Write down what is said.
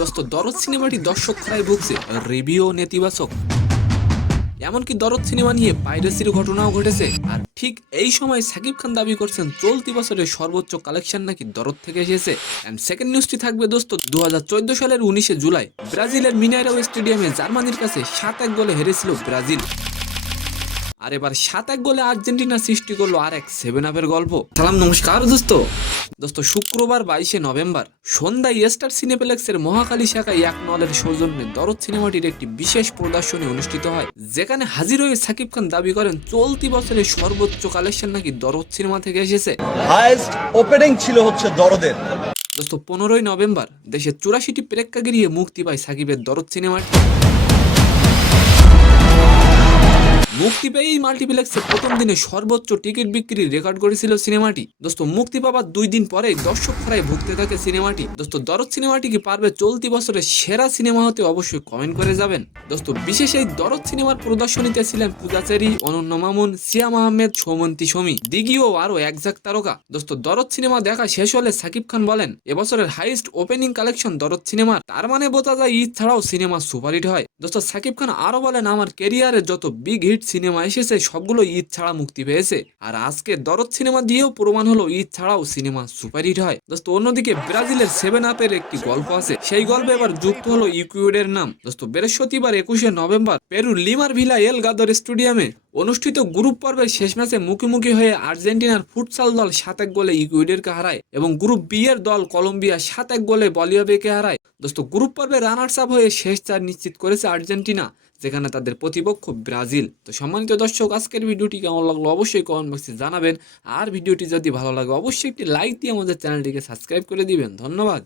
দোস্ত দরদ সিনেমাটি দর্শক খরায় ভুগছে, রিভিউ নেতিবাচক। এমনকি দরদ সিনেমা নিয়ে পাইরেসির ঘটনাও ঘটেছে। আর ঠিক এই সময় সাকিব খান দাবি করছেন চলতি বছরের সর্বোচ্চ কালেকশন নাকি দরদ থেকে এসেছে। এন্ড সেকেন্ড নিউজটি থাকবে দোস্ত 2014 সালের 19 জুলাই ব্রাজিলের মিনাইরাও স্টেডিয়ামে জার্মানির কাছে 7-1 গোলে হেরেছিল ব্রাজিল। আর এবার 7-1 গোলে আর্জেন্টিনা সৃষ্টি করলো আর এক 7-আপের গল্প। সালাম নমস্কার দোস্ত শুক্রবার 22 নভেম্বর সন্ধ্যায় স্টার সিনেপ্লেক্সের মহাকালী শাখায় 1 নলের সৌজন্যে দরদ সিনেমাটির একটি বিশেষ প্রদর্শনী অনুষ্ঠিত হয়, যেখানে হাজির হয়ে সাকিব খান দাবি করেন চলতি বছরের সর্বোচ্চ কালেকশন নাকি দরদ সিনেমা থেকে এসেছে। হাইয়েস্ট ওপেনিং ছিল হচ্ছে দরদের। দোস্ত 15 নভেম্বর দেশের 84টি প্রেক্ষাগৃহে মুক্তি পায় সাকিবের দরদ সিনেমাটি। মুক্তি পেয়েই মাল্টিপ্লেক্সে প্রথম দিনে সর্বোচ্চ টিকিট বিক্রির রেকর্ড করেছিল সিনেমাটি। দোস্ত মুক্তি পাবার 2 দিন পরেই দর্শক খরায় ভুগতে থাকে সিনেমাটি। দোস্ত দরদ সিনেমাটি কি পারবে চলতি বছরের সেরা সিনেমা হতে? অবশ্যই কমেন্ট করে যাবেন। দোস্ত বিশেষ এই দরদ সিনেমার প্রদর্শনীতে ছিলেন পূজা চেরি, অনন্য মামুন, সিয়াম আহমেদ, সৌমন্তী সমী, দিঘি ও আরো একঝাক তারকা। দোস্ত দরদ সিনেমা দেখা শেষ হলে সাকিব খান বলেন এবছরের হাইয়েস্ট ওপেনিং কালেকশন দরদ সিনেমার, তার মানে বোঝা যায় ঈদ ছাড়াও সিনেমা সুপারহিট হয়। দোস্ত সাকিব খান আরো বলেন আমার ক্যারিয়ারে যত বিগ হিট সিনেমা এসেছে সবগুলো ঈদ ছাড়া মুক্তি পেয়েছে, আর আজকে দরদ সিনেমা দিয়েও প্রমাণ হলো ঈদ ছাড়াও সিনেমা সুপারহিট হয়। দোস্ত অন্যদিকে ব্রাজিলের 7-আপের একটি গল্প আছে, সেই গল্পে এবার যুক্ত হলো ইকুয়েডের নাম। দোস্ত বৃহস্পতিবার 21 নভেম্বর পেরু লিমার ভিলা এল গাদর স্টেডিয়ামে অনুষ্ঠিত গ্রুপ পর্বের শেষ ম্যাচে মুখোমুখি হয়ে আর্জেন্টিনার ফুটসাল দল 7-1 গোলে ইকুয়েডরকে হারায় এবং গ্রুপ বি এর দল কলম্বিয়া 7-1 গোলে বলিভিয়াকে হারায়। দোস্ত গ্রুপ পর্বে রানার্স আপ হয়ে শেষ 4 নিশ্চিত করেছে আর্জেন্টিনা, যেখানে তাদের প্রতিপক্ষ ব্রাজিল। তো সম্মানিত দর্শক, আজকের ভিডিওটি কেমন লাগলো অবশ্যই কমেন্ট বক্সে জানাবেন। আর ভিডিওটি যদি ভালো লাগে অবশ্যই একটি লাইক দিয়ে আমাদের চ্যানেলটিকে সাবস্ক্রাইব করে দিবেন। ধন্যবাদ।